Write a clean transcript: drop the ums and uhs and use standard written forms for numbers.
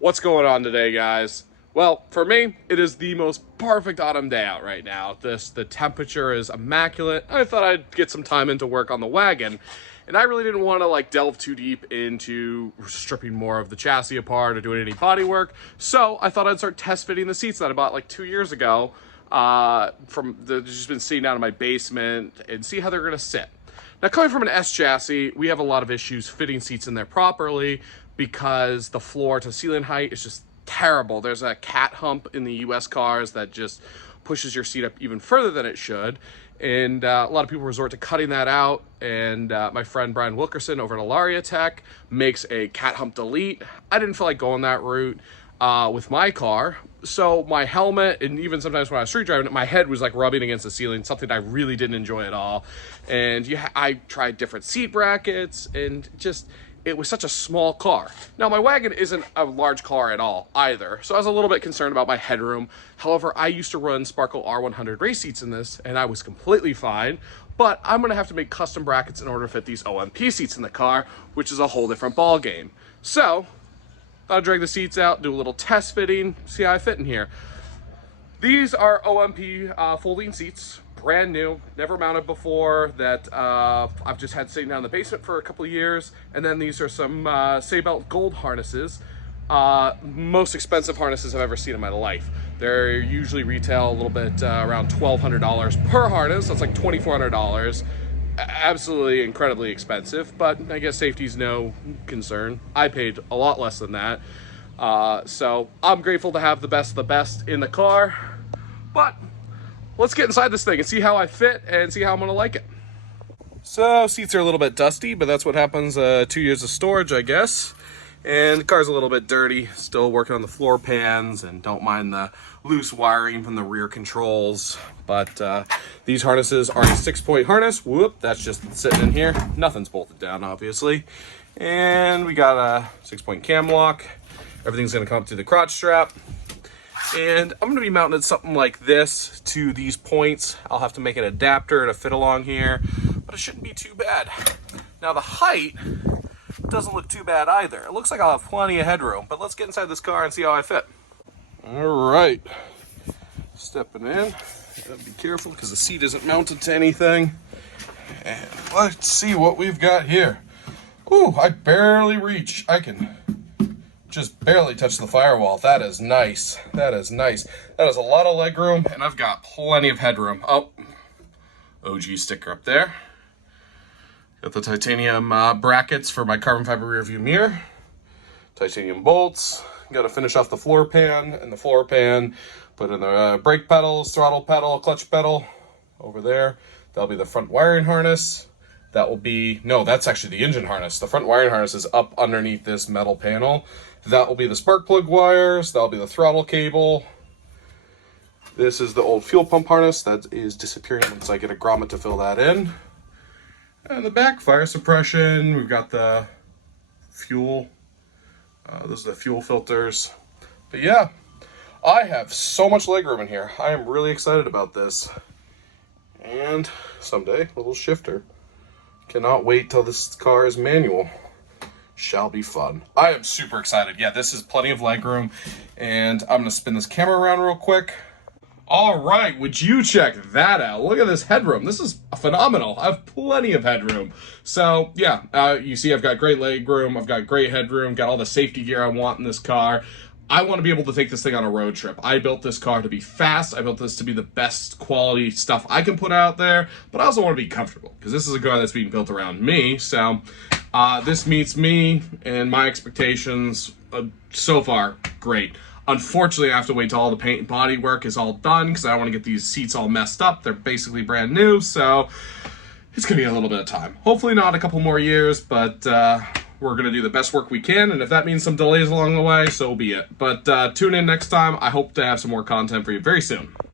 What's going on today, guys? Well, for me, it is the most perfect autumn day out right now. The temperature is immaculate. I thought I'd get some time into work on the wagon, and I really didn't want to delve too deep into stripping more of the chassis apart or doing any body work. So I thought I'd start test fitting the seats that I bought like 2 years ago. Just been sitting down in my basement and see how they're gonna sit. Now, coming from an S chassis, we have a lot of issues fitting seats in there properly because the floor to ceiling height is just terrible. There's a cat hump in the US cars that just pushes your seat up even further than it should. And a lot of people resort to cutting that out. And my friend Brian Wilkerson over at Alaria Tech makes a cat hump delete. I didn't feel like going that route with my car. So my helmet, and even sometimes when I was street driving, my head was like rubbing against the ceiling, something I really didn't enjoy at all. And I tried different seat brackets, and just, it was such a small car. Now, my wagon isn't a large car at all either, so I was a little bit concerned about my headroom. However, I used to run Sparkle R100 race seats in this, and I was completely fine. But I'm gonna have to make custom brackets in order to fit these OMP seats in the car, which is a whole different ball game. So I'll drag the seats out, do a little test fitting, see how I fit in here. These are OMP folding seats, brand new, never mounted before, that I've just had sitting down in the basement for a couple of years. And then these are some Sabelt Gold Harnesses, most expensive harnesses I've ever seen in my life. They're usually retail a little bit around $1,200 per harness, that's like $2,400. Absolutely incredibly expensive, but I guess safety's no concern. I paid a lot less than that. So I'm grateful to have the best of the best in the car. But let's get inside this thing and see how I fit and see how I'm gonna like it. So seats are a little bit dusty, but that's what happens 2 years of storage, I guess. And the car's a little bit dirty, still working on the floor pans, and don't mind the loose wiring from the rear controls. But these harnesses are a 6-point harness. Whoop, that's just sitting in here. Nothing's bolted down, obviously. And we got a 6-point cam lock. Everything's gonna come up to the crotch strap. And I'm gonna be mounting something like this to these points. I'll have to make an adapter to fit along here, but it shouldn't be too bad. Now the height doesn't look too bad either. It looks like I'll have plenty of headroom, but let's get inside this car and see how I fit. All right, stepping in. Gotta be careful because the seat isn't mounted to anything. And let's see what we've got here. Ooh, I barely reach. I can just barely touch the firewall. That is nice. That is nice. That is a lot of leg room, and I've got plenty of headroom. Oh, OG sticker up there. Got the titanium brackets for my carbon fiber rear view mirror. Titanium bolts. Got to finish off the floor pan, and the floor pan, put in the brake pedals, throttle pedal, clutch pedal over there. That'll be the front wiring harness. That will be, no, that's actually the engine harness. The front wiring harness is up underneath this metal panel. That will be the spark plug wires. That'll be the throttle cable. This is the old fuel pump harness that is disappearing once I get a grommet to fill that in. And the back, fire suppression. We've got the fuel. Those are the fuel filters. But yeah, I have so much legroom in here. I am really excited about this. And someday, a little shifter. Cannot wait till this car is manual. Shall be fun. I am super excited. Yeah, this is plenty of legroom. And I'm gonna spin this camera around real quick. All right, would you check that out? Look at this headroom. This is phenomenal. I have plenty of headroom. So yeah, you see I've got great leg room. I've got great headroom, got all the safety gear I want in this car. I want to be able to take this thing on a road trip. I built this car to be fast. I built this to be the best quality stuff I can put out there, but I also want to be comfortable because this is a car that's being built around me. So this meets me and my expectations. So far, great. Unfortunately, I have to wait till all the paint and body work is all done because I don't want to get these seats all messed up. They're basically brand new, so it's going to be a little bit of time. Hopefully not a couple more years, but we're going to do the best work we can, and if that means some delays along the way, so be it. But tune in next time. I hope to have some more content for you very soon.